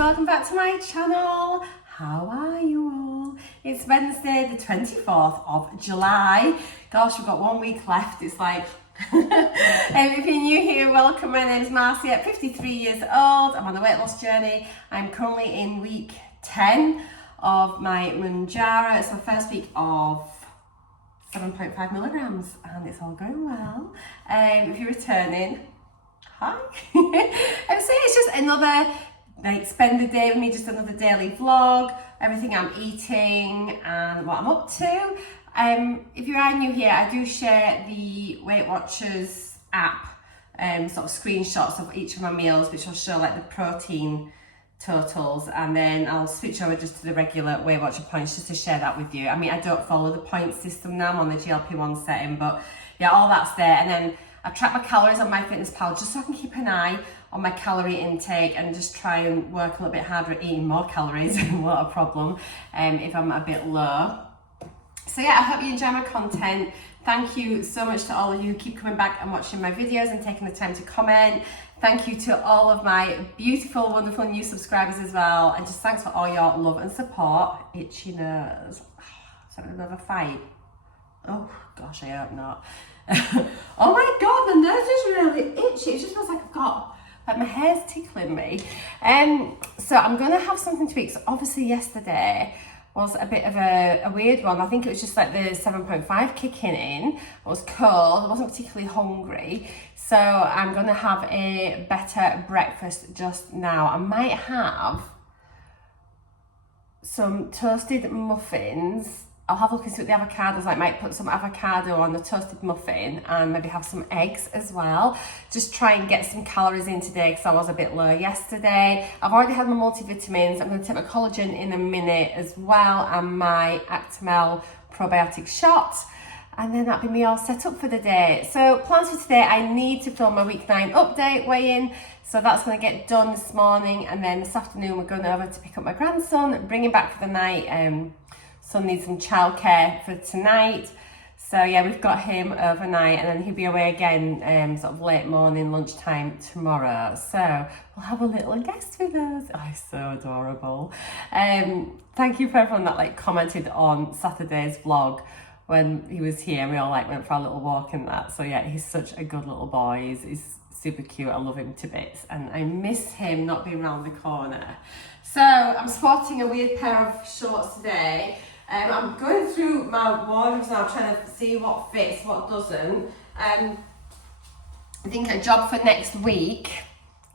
welcome back to my channel. How are you all? It's Wednesday the 24th of July. Gosh, we've got 1 week left. It's like, if you're new here, welcome. My name is Marcea, 53 years old. I'm on a weight loss journey. I'm currently in week 10 of my Mounjaro. It's my first week of 7.5 milligrams and it's all going well. If you're returning, hi. So it's just another, like, spend the day with me, just another daily vlog, everything I'm eating and what I'm up to. If you are new here, I do share the Weightwatchers app, sort of screenshots of each of my meals, which will show like the protein totals, and then I'll switch over just to the regular Weightwatcher points just to share that with you. I mean, I don't follow the point system now, I'm on the GLP-1 setting, but yeah, all that's there. And then I track my calories on MyFitnessPal just so I can keep an eye on my calorie intake and just try and work a little bit harder at eating more calories. Not a problem if I'm a bit low. So yeah, I hope you enjoy my content. Thank you so much to all of you who keep coming back and watching my videos and taking the time to comment. Thank you to all of my beautiful, wonderful new subscribers as well. And just thanks for all your love and support. Itchy nose. Is that another fight? Oh gosh, I hope not. Oh my god, the nose is really itchy. It just feels like I've got, like, my hair's tickling me. So I'm gonna have something to eat. So obviously yesterday was a bit of a weird one. I think it was just like the 7.5 kicking in. I was cold, I wasn't particularly hungry. So I'm gonna have a better breakfast just now. I might have some toasted muffins. I'll have a look and see what the avocados like. Might put some avocado on the toasted muffin and maybe have some eggs as well. Just try and get some calories in today because I was a bit low yesterday. I've already had my multivitamins. I'm going to take my collagen in a minute as well, and my Actimel probiotic shot. And then that'll be me all set up for the day. So plans for today, I need to film my week 9 update weigh-in. So that's going to get done this morning. And then this afternoon we're going over to pick up my grandson, bring him back for the night. Son needs some childcare for tonight. So yeah, we've got him overnight and then he'll be away again sort of late morning, lunchtime tomorrow. So we'll have a little guest with us. Oh, he's so adorable. Thank you for everyone that like commented on Saturday's vlog when he was here. We all like went for a little walk and that. So yeah, he's such a good little boy. He's super cute. I love him to bits and I miss him not being around the corner. So I'm sporting a weird pair of shorts today. I'm going through my wardrobes now, trying to see what fits, what doesn't. I think a job for next week,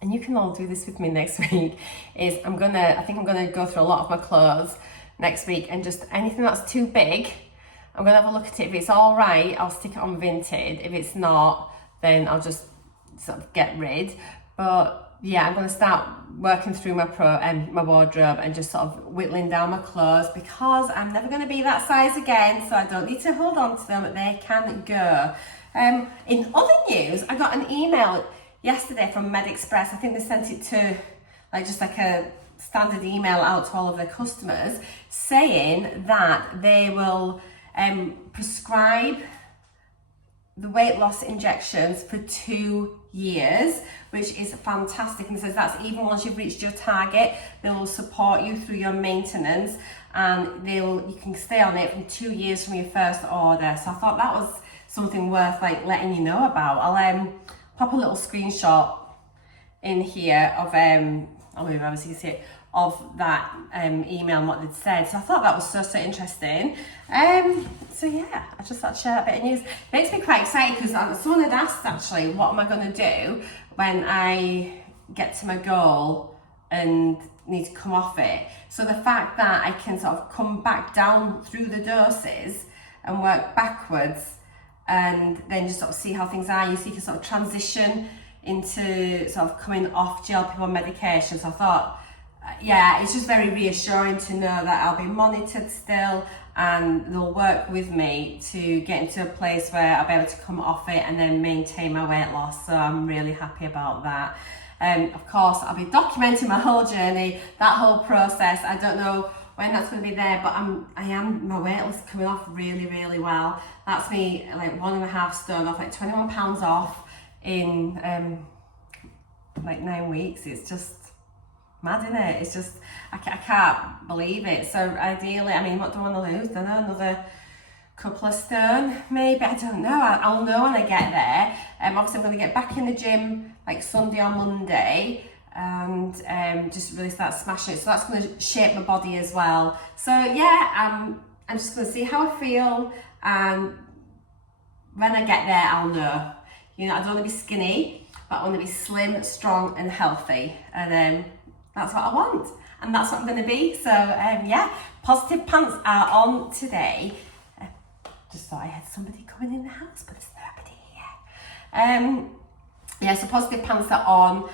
and you can all do this with me next week, is I think I'm gonna go through a lot of my clothes next week, and just anything that's too big, I'm gonna have a look at it. If it's all right, I'll stick it on Vinted. If it's not, then I'll just sort of get rid. But yeah, I'm going to start working through my wardrobe and just sort of whittling down my clothes because I'm never going to be that size again, so I don't need to hold on to them. They can go. In other news, I got an email yesterday from MedExpress. I think they sent it to just like a standard email out to all of their customers saying that they will prescribe the weight loss injections for 2 years, which is fantastic, and says that's even once you've reached your target, they will support you through your maintenance and you can stay on it from 2 years from your first order. So I thought that was something worth like letting you know about. I'll pop a little screenshot in here of I'll move over so you can see it, of that email and what they'd said. So I thought that was so interesting. So yeah, I just thought I'd share that bit of news. It makes me quite excited because someone had asked actually, what am I going to do when I get to my goal and need to come off it? So the fact that I can sort of come back down through the doses and work backwards and then just sort of see how things are. You can sort of transition into sort of coming off GLP-1 medication. So I thought, yeah, it's just very reassuring to know that I'll be monitored still and they'll work with me to get into a place where I'll be able to come off it and then maintain my weight loss. So I'm really happy about that. Of course, I'll be documenting my whole journey, that whole process. I don't know when that's going to be there, but my weight loss coming off really, really well. That's me like 1.5 stone off, like 21 pounds off in like 9 weeks. It's just mad, isn't it? It's just, I can't believe it. So ideally, I mean, what do I want to lose? I don't know, another couple of stone, maybe, I don't know. I'll know when I get there. Obviously I'm going to get back in the gym like Sunday or Monday and just really start smashing it. So that's going to shape my body as well. So yeah, I'm just going to see how I feel, and when I get there, I'll know. You know, I don't want to be skinny, but I want to be slim, strong and healthy. And that's what I want. And that's what I'm going to be. So yeah, positive pants are on today. Just thought I had somebody coming in the house, but there's nobody here. Yeah, so positive pants are on.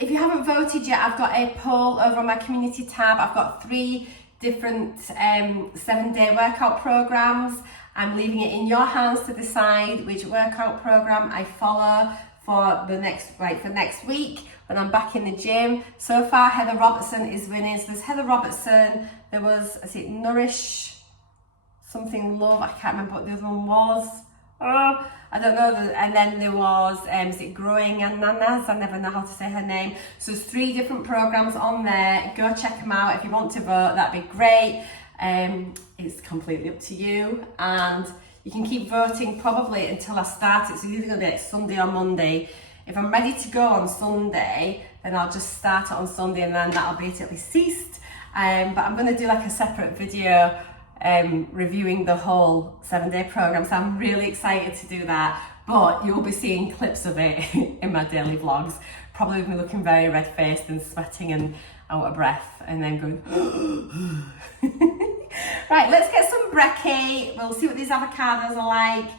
If you haven't voted yet, I've got a poll over on my community tab. I've got 3 different 7-day workout programs. I'm leaving it in your hands to decide which workout program I follow for the next week when I'm back in the gym. So far, Heather Robertson is winning. So there's Heather Robertson. There was, is it Nourish something Love? I can't remember what the other one was. I don't know. And then there was, is it Growing and Nanas? I never know how to say her name. So there's 3 different programs on there. Go check them out. If you want to vote, that'd be great. It's completely up to you, and you can keep voting probably until I start it. So you're either going to be like Sunday or Monday. If I'm ready to go on Sunday, then I'll just start it on Sunday, and then that'll be it, it'll be ceased. But I'm going to do like a separate video reviewing the whole 7-day program, so I'm really excited to do that. But you'll be seeing clips of it in my daily vlogs, probably with me looking very red-faced and sweating and out of breath, and then going right, let's get some brekkie. We'll see what these avocados are like.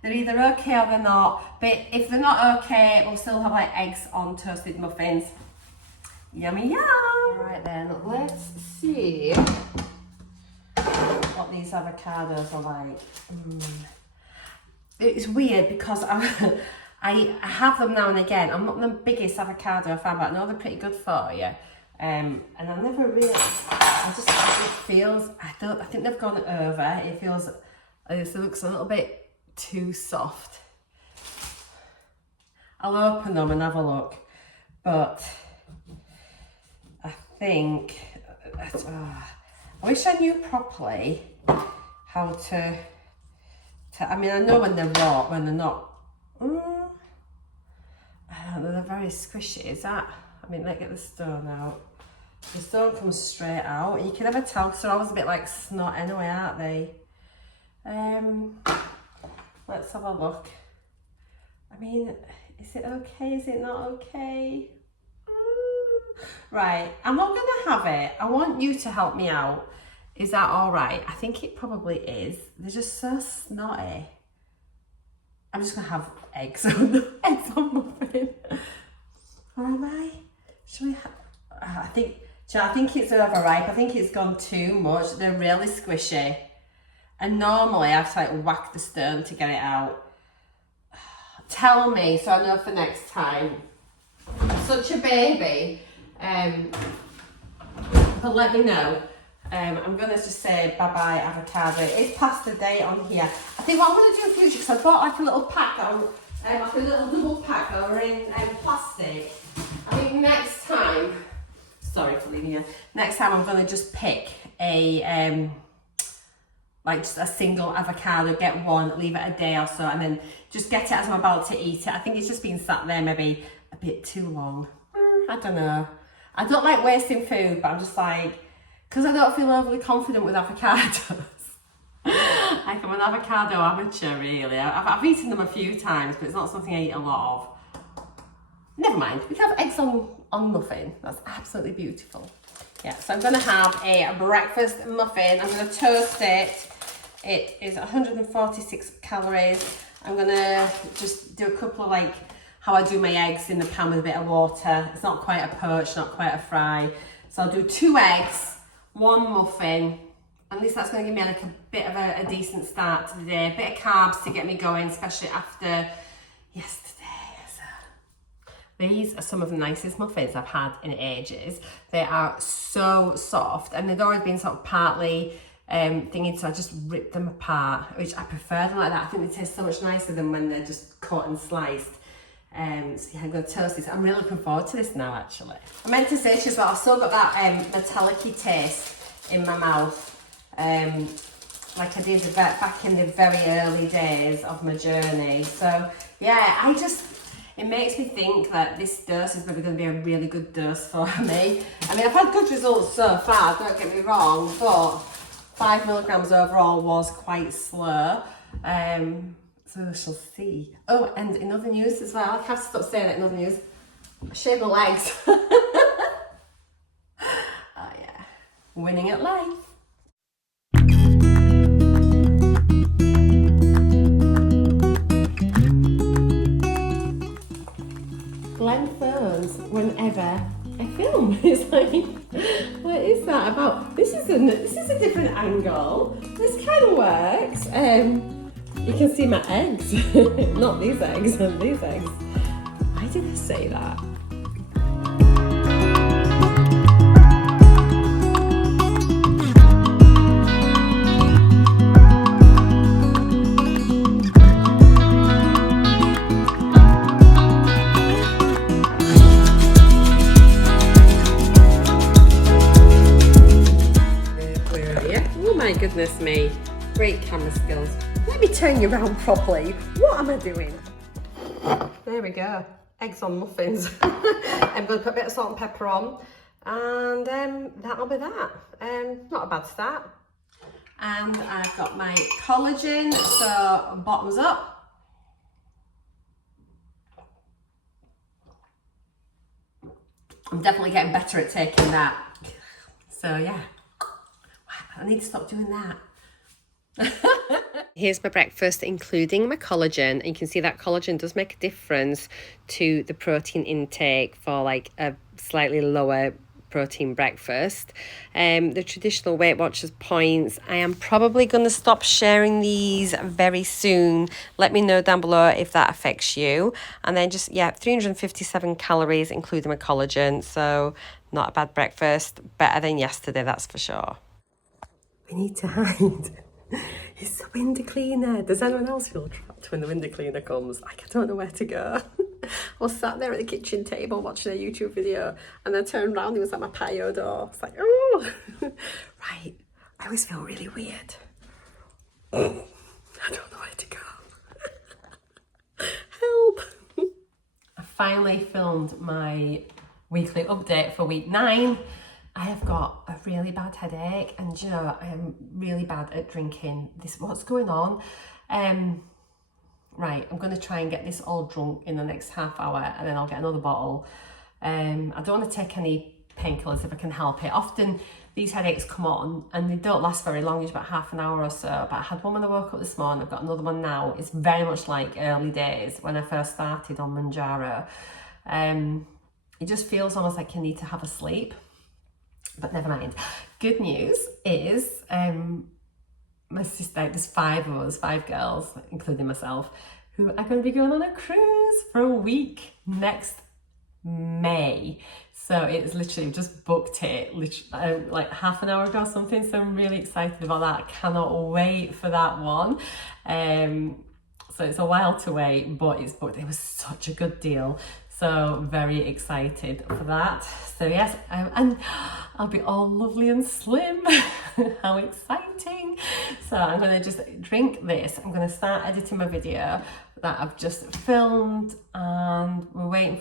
They're either okay or they're not, but if they're not okay, we'll still have like eggs on toasted muffins. Yummy yum. Right then, let's see what these avocados are like. It's weird because I have them now and again. I'm not the biggest avocado fan, but I know they're pretty good for you. And I never really, it feels, I think they've gone over. It feels, it looks a little bit too soft. I'll open them and have a look, but I think, I wish I knew properly how to I mean, I know when they're raw, when they're not, I don't know, they're very squishy. Is that, I mean, let's get the stone out. The stone comes straight out, and you can never tell because they're always a bit like snot anyway, aren't they? Let's have a look. I mean, is it okay? Is it not okay? Right, I'm not gonna have it. I want you to help me out. Is that all right? I think it probably is. They're just so snotty. I'm just gonna have eggs on muffin. Or am I? Should we have? I think it's overripe. I think it's gone too much. They're really squishy. And normally I have to like whack the stone to get it out. Tell me so I know for next time. Such a baby. But let me know. I'm going to just say bye-bye avocado. It's past the date on here. I think what I'm going to do in future, because I bought like a little pack, like a little double pack that were in plastic. I think next time, sorry for leaving you, next time I'm going to just pick a, like just a single avocado, get one, leave it a day or so, and then just get it as I'm about to eat it. I think it's just been sat there maybe a bit too long. I don't know. I don't like wasting food, but I'm just like, because I don't feel overly confident with avocados. Like I'm an avocado amateur, really. I've eaten them a few times, but it's not something I eat a lot of. Never mind, we can have eggs on muffin. That's absolutely beautiful. Yeah, so I'm going to have a breakfast muffin. I'm going to toast it. It is 146 calories. I'm going to just do a couple of like how I do my eggs in the pan with a bit of water. It's not quite a poach, not quite a fry. So I'll do 2 eggs, 1 muffin. At least that's going to give me like a bit of a decent start to the day. A bit of carbs to get me going, especially after yesterday. So these are some of the nicest muffins I've had in ages. They are so soft, and they've always been sort of partly thingy, so I just ripped them apart, which I prefer them like that. I think they taste so much nicer than when they're just cut and sliced. So yeah, I'm going to toast this. I'm really looking forward to this now, actually. I meant to say to you as well, I've still got that metallic-y taste in my mouth. Like I did back in the very early days of my journey. So yeah, it makes me think that this dose is probably going to be a really good dose for me. I mean, I've had good results so far, don't get me wrong, but 5 milligrams overall was quite slow. So we shall see. Oh, and in other news as well, I have to stop saying that in other news. I shaved my legs. Oh yeah, winning at life. Glenn phones whenever I film. It's like, what is that about? This is a different angle. This kind of works. You can see my eggs, not these eggs, and these eggs. Why did I say that? Where are you? Oh my goodness me. Great camera skills. Let me turn you around properly. What am I doing? There we go. Eggs on muffins. I'm going to put a bit of salt and pepper on, and that'll be that. Not a bad start. And I've got my collagen, so bottoms up. I'm definitely getting better at taking that. So yeah, I need to stop doing that. Here's my breakfast, including my collagen. You can see that collagen does make a difference to the protein intake for like a slightly lower protein breakfast. The traditional Weight Watchers points, I am probably going to stop sharing these very soon. Let me know down below if that affects you. And then just, yeah, 357 calories, including my collagen. So not a bad breakfast. Better than yesterday, that's for sure. We need to hide. It's the window cleaner. Does anyone else feel trapped when the window cleaner comes? Like, I don't know where to go. I was sat there at the kitchen table watching a YouTube video, and then turned around, he was at my patio door. It's like, oh, right. I always feel really weird. I don't know where to go. Help. I finally filmed my weekly update for week 9. I have got a really bad headache, and you know, I am really bad at drinking. What's going on? Right, I'm going to try and get this all drunk in the next half hour, and then I'll get another bottle. I don't want to take any painkillers if I can help it. Often these headaches come on and they don't last very long, it's about half an hour or so, but I had one when I woke up this morning, I've got another one now. It's very much like early days when I first started on Mounjaro. It just feels almost like you need to have a sleep. But never mind. Good news is my sister, there's 5 of us, 5 girls, including myself, who are going to be going on a cruise for a week next May. So it's literally just booked it like half an hour ago or something. So I'm really excited about that. I cannot wait for that one. So it's a while to wait, but it's booked. It was such a good deal. So very excited for that. So yes, and I'll be all lovely and slim. How exciting. So I'm going to just drink this. I'm going to start editing my video that I've just filmed, and we're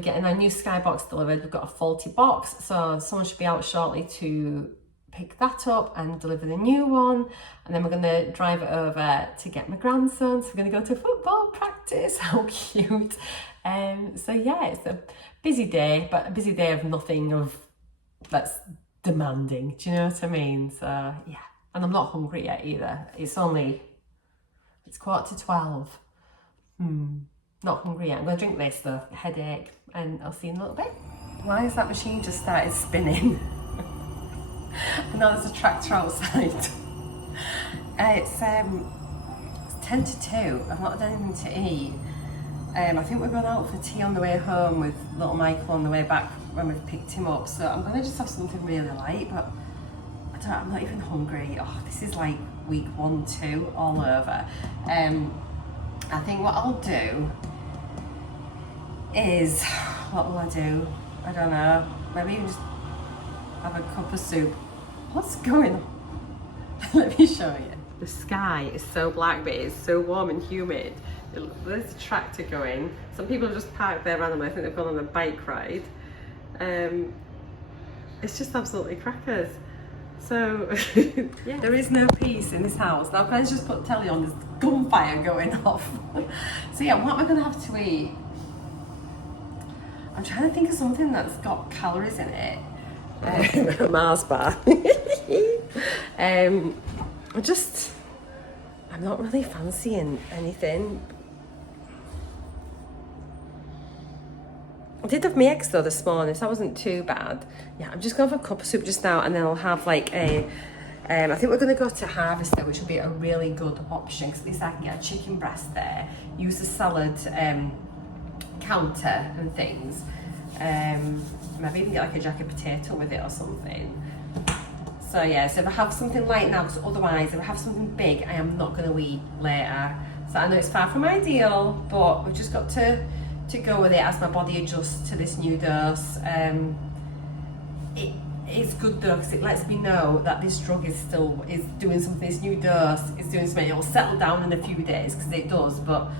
getting our new Skybox delivered. We've got a faulty box, so someone should be out shortly to pick that up and deliver the new one. And then we're going to drive it over to get my grandson. So we're going to go to football practice. How cute. So yeah, it's a busy day, but a busy day of nothing that's demanding. Do you know what I mean? So yeah, and I'm not hungry yet either. It's 12:15. Not hungry yet. I'm going to drink this though, headache, and I'll see you in a little bit. Why has that machine just started spinning? I know there's a tractor outside. It's 10 to 2. I've not had anything to eat. I think we're going out for tea on the way home with little Michael on the way back when we've picked him up. So I'm going to just have something really light, but I'm not even hungry. Oh, this is like week 1, 2 all over. I think what I'll do is, what will I do? I don't know. Maybe even just have a cup of soup. What's going on? Let me show you. The sky is so black, but it's so warm and humid. There's a tractor going. Some people have just parked there randomly. I think they've gone on a bike ride. It's just absolutely crackers. So, yeah. There is no peace in this house. Now, can I just put telly on? There's gunfire going off. So yeah, what am I going to have to eat? I'm trying to think of something that's got calories in it. Mars bar. I'm not really fancying anything. I did have my eggs though this morning, so that wasn't too bad. Yeah, I'm just going for a cup of soup just now, and then I'll have like I think we're going to go to Harvester, which will be a really good option, because at least I can get a chicken breast there, use the salad counter and things. Maybe even get like a jacket potato with it or something. So yeah, so if I have something light now, because otherwise if I have something big, I am not going to eat later. So I know it's far from ideal, but we've just got to go with it as my body adjusts to this new dose. It's good though, because it lets me know that this drug is doing something. This new dose is doing something. It will settle down in a few days, because it does, but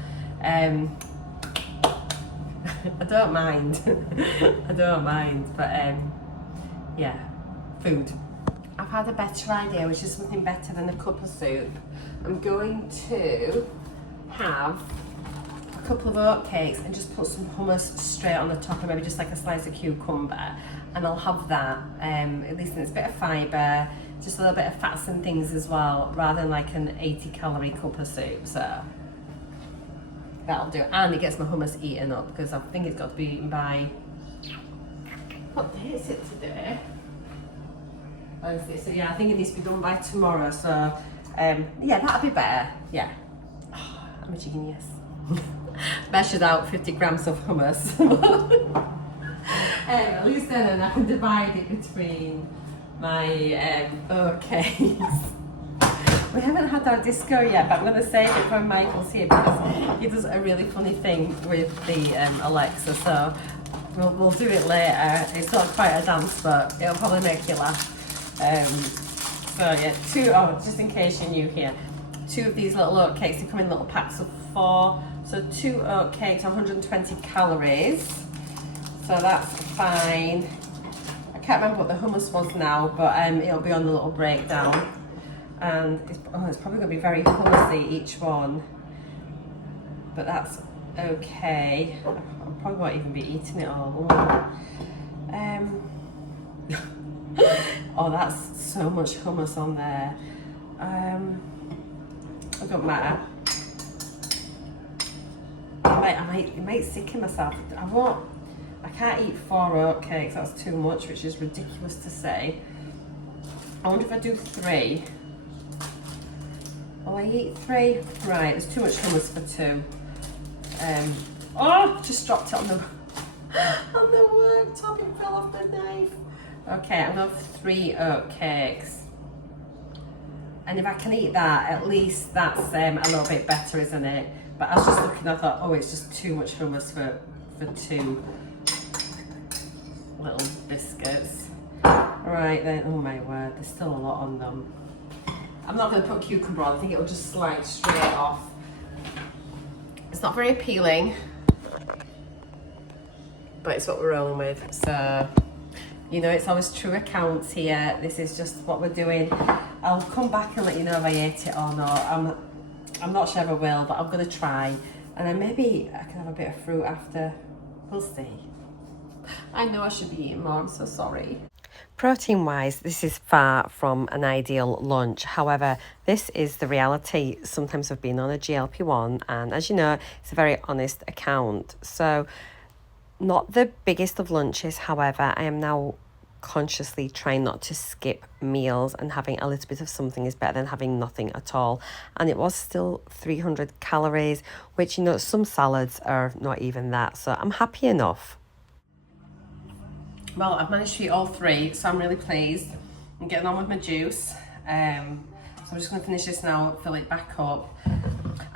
I don't mind. I don't mind, but yeah, food. I've had a better idea, which is something better than a cup of soup. I'm going to have a couple of oatcakes and just put some hummus straight on the top, and maybe just like a slice of cucumber, and I'll have that. At least it's a bit of fibre, just a little bit of fats and things as well, rather than like an 80-calorie cup of soup. So that'll do. And it gets my hummus eaten up, because I think it's got to be eaten by, what day is it today? Wednesday. So yeah, I think it needs to be done by tomorrow. So yeah, that'll be better. Yeah. Oh, I'm a genius. Measured out 50 grams of hummus. At least then I can divide it between my oatcakes. We haven't had our disco yet, but I'm going to save it when Michael's here, because he does a really funny thing with the Alexa. So we'll do it later. It's not quite a dance, but it'll probably make you laugh. So yeah, just in case you're new here, 2 of these little oat cakes, they come in little packs of 4. So 2 oat cakes, 120 calories. So that's fine. I can't remember what the hummus was now, but it'll be on the little breakdown. And it's probably going to be very hummusy, each one. But that's okay. I probably won't even be eating it all. Oh, that's so much hummus on there. It don't matter. It might sicken myself. I can't eat 4 oat cakes, that's too much, which is ridiculous to say. I wonder if I do 3. Will I eat 3? Right, there's too much hummus for 2. Oh, just dropped it on the worktop, it fell off the knife. Okay, I'm gonna have 3 oat cakes. And if I can eat that, at least that's a little bit better, isn't it? But I was just looking, I thought, oh, it's just too much hummus for 2 little biscuits. Right then, oh my word, there's still a lot on them. I'm not gonna put cucumber on, I think it'll just slide straight off. It's not very appealing, but it's what we're rolling with. So, you know, it's always true accounts here. This is just what we're doing. I'll come back and let you know if I ate it or not. I'm not sure if I will, but I'm gonna try. And then maybe I can have a bit of fruit after. We'll see. I know I should be eating more, I'm so sorry. Protein wise, this is far from an ideal lunch. However, this is the reality. Sometimes I've been on a GLP-1, and as you know, it's a very honest account. So not the biggest of lunches. However, I am now consciously trying not to skip meals, and having a little bit of something is better than having nothing at all. And it was still 300 calories, which, you know, some salads are not even that. So I'm happy enough. Well, I've managed to eat all 3, so I'm really pleased. I'm getting on with my juice. So I'm just going to finish this now, fill it back up.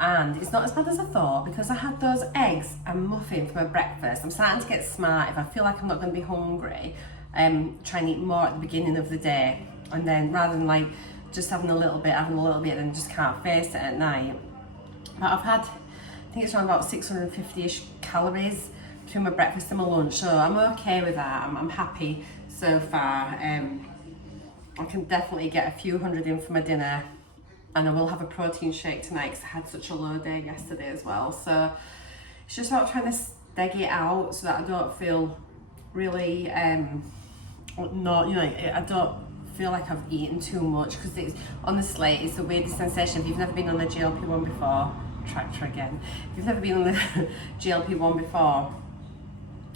and it's not as bad as I thought because I had those eggs and muffin for my breakfast. I'm starting to get smart. If I feel like I'm not going to be hungry, try and eat more at the beginning of the day, and then rather than like just having a little bit, and just can't face it at night. But I've had, I think it's around about 650-ish calories between my breakfast and my lunch, so I'm okay with that. I'm happy so far. I can definitely get a few hundred in for my dinner, and I will have a protein shake tonight because I had such a low day yesterday as well. So it's just about trying to steg it out so that I don't feel really not, you know, I don't feel like I've eaten too much, because it's honestly, it's the weirdest sensation. If you've never been on the GLP-1 before, tractor again, if you've never been on the GLP-1 before,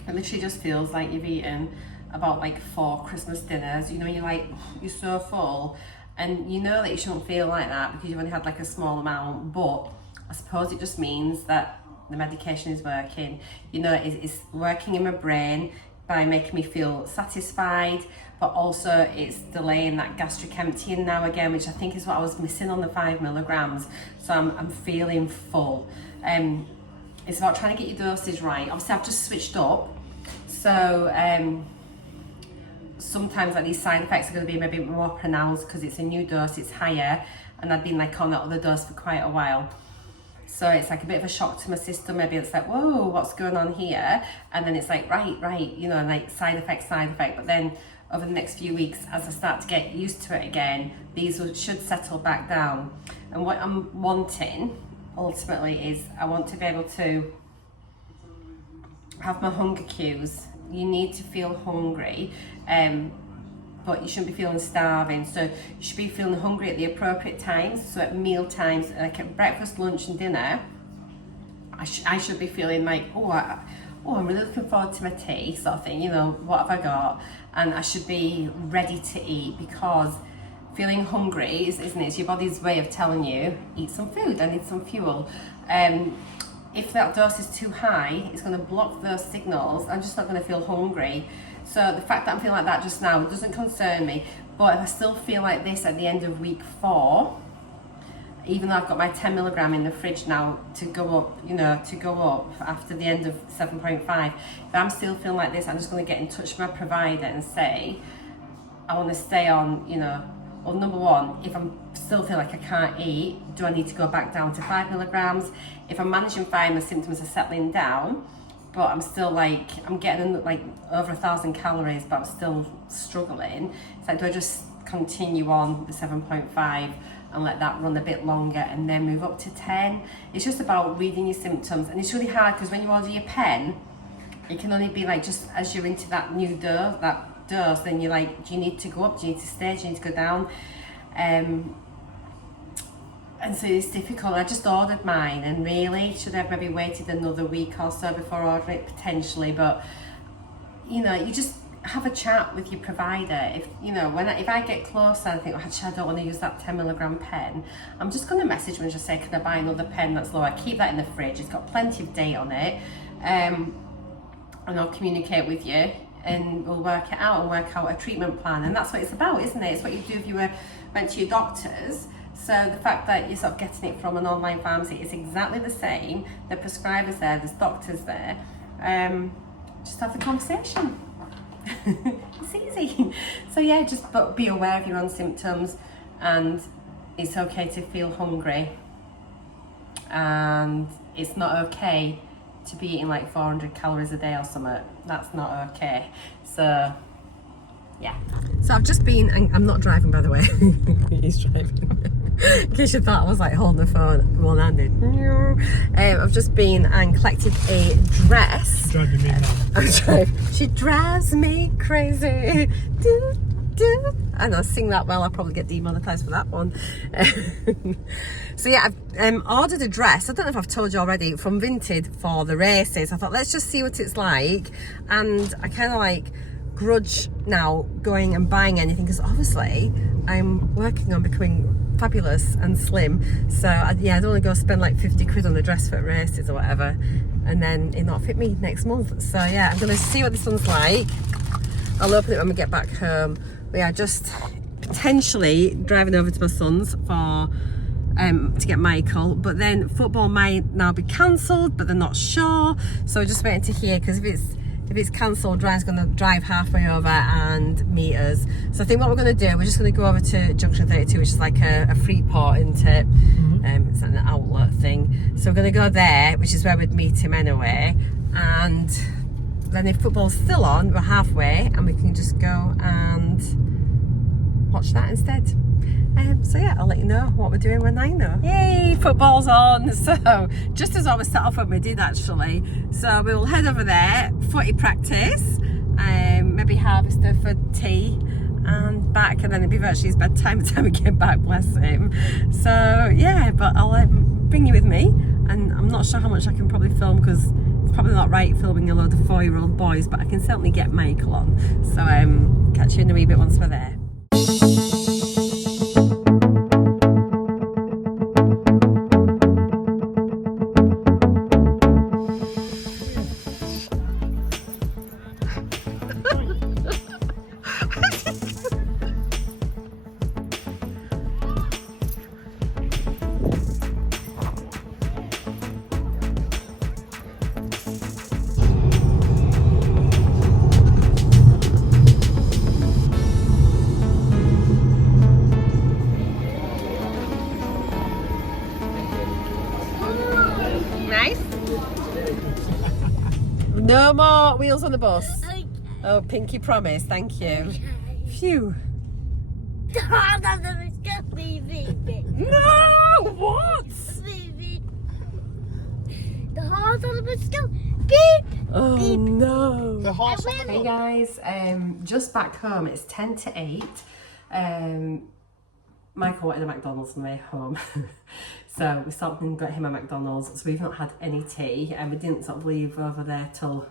it literally just feels like you've eaten about like 4 Christmas dinners. You know, you're like, you're so full, and you know that you shouldn't feel like that because you've only had like a small amount, but I suppose it just means that the medication is working. You know, it's working in my brain by making me feel satisfied, but also it's delaying that gastric emptying now again, which I think is what I was missing on the 5 milligrams. So I'm feeling full. It's about trying to get your dosage right. Obviously I've just switched up, so sometimes like these side effects are going to be maybe more pronounced because it's a new dose, it's higher, and I've been like on that other dose for quite a while. So it's like a bit of a shock to my system. Maybe it's like, whoa, what's going on here? And then it's like, right, you know, like side effect. But then over the next few weeks, as I start to get used to it again, these should settle back down. And what I'm wanting ultimately is I want to be able to have my hunger cues. You need to feel hungry, but you shouldn't be feeling starving. So you should be feeling hungry at the appropriate times. So at meal times, like at breakfast, lunch and dinner, I should be feeling like, I'm really looking forward to my tea, sort of thing, you know, what have I got? And I should be ready to eat, because feeling hungry isn't it? It's your body's way of telling you, eat some food, I need some fuel. If that dose is too high, it's going to block those signals. I'm just not going to feel hungry. So the fact that I'm feeling like that just now doesn't concern me. But if I still feel like this at the end of week 4, even though I've got my 10 milligram in the fridge now to go up, you know, after the end of 7.5, if I'm still feeling like this, I'm just going to get in touch with my provider and say, I want to stay on, you know, well, number one, if I'm still feel like I can't eat, do I need to go back down to 5 milligrams? If I'm managing fine, my symptoms are settling down, but I'm still like, I'm getting like over 1,000 calories, but I'm still struggling. It's like, do I just continue on the 7.5 and let that run a bit longer and then move up to 10? It's just about reading your symptoms, and it's really hard because when you order your pen, it can only be like just as you're into that new dose, then you're like, do you need to go up, do you need to stay, do you need to go down? And so it's difficult. I just ordered mine, and really should have maybe waited another week or so before ordering it potentially. But you know, you just have a chat with your provider. If you know, if I get closer and I think, actually I don't want to use that 10 milligram pen, I'm just going to message them and just say, can I buy another pen that's lower? Keep that in the fridge, it's got plenty of date on it, and I'll communicate with you and we'll work it out and work out a treatment plan. And that's what it's about, isn't it? It's what you do if you went to your doctors. So the fact that you're sort of getting it from an online pharmacy is exactly the same. The prescriber's there, there's doctors there. Just have the conversation. It's easy. So yeah, just be aware of your own symptoms, and it's okay to feel hungry, and it's not okay to be eating like 400 calories a day or something. That's not okay. So yeah. So I've just been, and I'm not driving by the way. He's driving. In case you thought I was like holding the phone one-handed. I've just been and collected a dress. Driving me mad. She drives me crazy. And I sing that well, I'll probably get demonetized for that one. So yeah, I've ordered a dress, I don't know if I've told you already, from Vinted for the races. I thought, let's just see what it's like. And I kind of like grudge now going and buying anything, because obviously I'm working on becoming fabulous and slim. So I don't want to go spend like 50 quid on a dress for races or whatever, and then it not fit me next month. So yeah, I'm going to see what this one's like. I'll open it when we get back home. We are just potentially driving over to my son's for to get Michael, but then football might now be cancelled, but they're not sure, so we're just waiting to hear, because if it's cancelled, Ryan's going to drive halfway over and meet us. So I think what we're going to do, we're just going to go over to Junction 32, which is like a free port, isn't it? It's like an outlet thing. So we're going to go there, which is where we'd meet him anyway, and then if football's still on, we're halfway and we can just go and watch that instead. So yeah, I'll let you know what we're doing when I know. Yay, football's on. So just as I was set off when we did actually. So we will head over there, footy practice, maybe harvester for tea and back, and then it'll be virtually his bedtime by the time we get back, bless him. So yeah, but I'll bring you with me, and I'm not sure how much I can probably film, because it's probably not right filming a load of 4-year-old boys, but I can certainly get Michael on. So catch you in a wee bit once we're there. Nice. No more wheels on the bus. Okay. Oh, Pinky promise. Thank you. Okay. Phew. The heart of the biscuit, baby. No! What? Baby. The heart of the biscuit. Beep. Oh Beep. no. The horse. Hey guys, just back home. It's 10 to 8. Michael wanted a McDonald's on the way home. So we stopped and got him a McDonald's. So we've not had any tea, and we didn't sort of leave over there till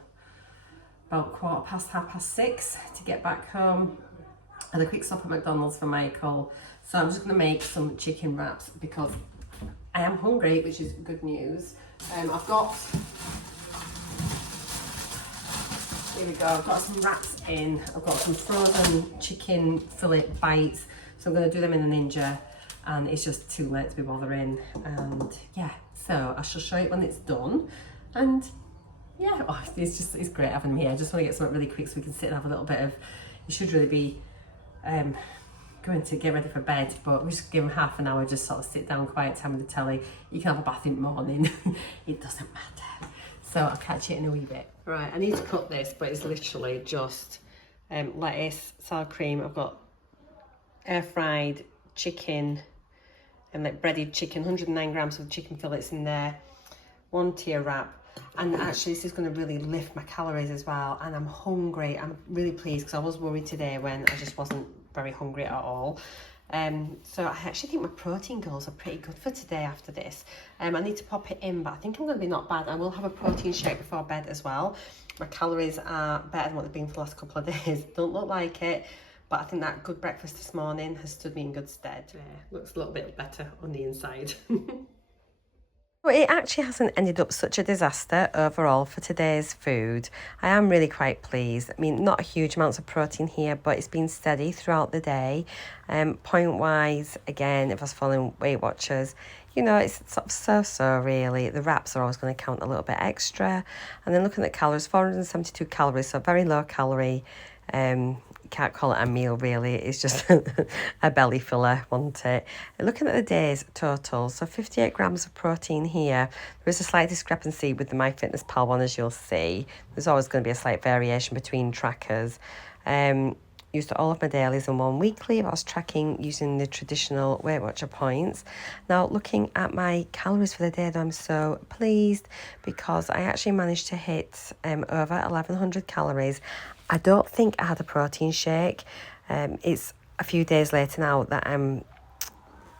about 6:15 to get back home. Had a quick stop at McDonald's for Michael. So I'm just going to make some chicken wraps because I am hungry, which is good news. I've got, here we go, I've got some wraps in. I've got some frozen chicken fillet bites. So I'm going to do them in a Ninja, and it's just too late to be bothering. And yeah, so I shall show you when it's done. And yeah, oh, it's great having them here. I just want to get something really quick so we can sit and have a little bit of, you should really be going to get ready for bed, but we just give them half an hour, just sort of sit down, quiet time with the telly. You can have a bath in the morning, it doesn't matter. So I'll catch you in a wee bit. Right, I need to cut this, but it's literally just lettuce, sour cream. I've got air fried chicken and like breaded chicken, 109 grams of chicken fillets in there, 1 tier wrap. And actually this is going to really lift my calories as well, and I'm hungry. I'm really pleased because I was worried today when I just wasn't very hungry at all. So I actually think my protein goals are pretty good for today after this. I need to pop it in, but I think I'm going to be not bad. I will have a protein shake before bed as well. My calories are better than what they've been for the last couple of days. Don't look like it, but I think that good breakfast this morning has stood me in good stead. Yeah, looks a little bit better on the inside. But it actually hasn't ended up such a disaster overall for today's food. I am really quite pleased. I mean, not huge amounts of protein here, but it's been steady throughout the day. Point-wise, again, if I was following Weight Watchers, you know, it's sort of so-so really. The wraps are always going to count a little bit extra. And then looking at calories, 472 calories, so very low calorie. Can't call it a meal really, it's just a belly filler, wasn't it? Looking at the day's total, so 58 grams of protein here. There is a slight discrepancy with the MyFitnessPal one, as you'll see. There's always going to be a slight variation between trackers. Used all of my dailies and 1 weekly. I was tracking using the traditional Weight Watcher points. Now looking at my calories for the day, though, I'm so pleased because I actually managed to hit over 1100 calories. I don't think I had a protein shake. It's a few days later now that I'm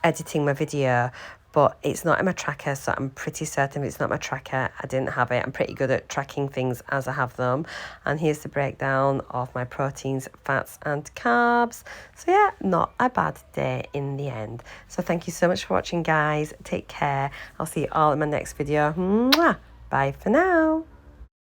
editing my video, but it's not in my tracker, so I'm pretty certain if it's not my tracker, I didn't have it. I'm pretty good at tracking things as I have them. And here's the breakdown of my proteins, fats and carbs. So yeah, not a bad day in the end. So thank you so much for watching, guys. Take care. I'll see you all in my next video. Mwah! Bye for now.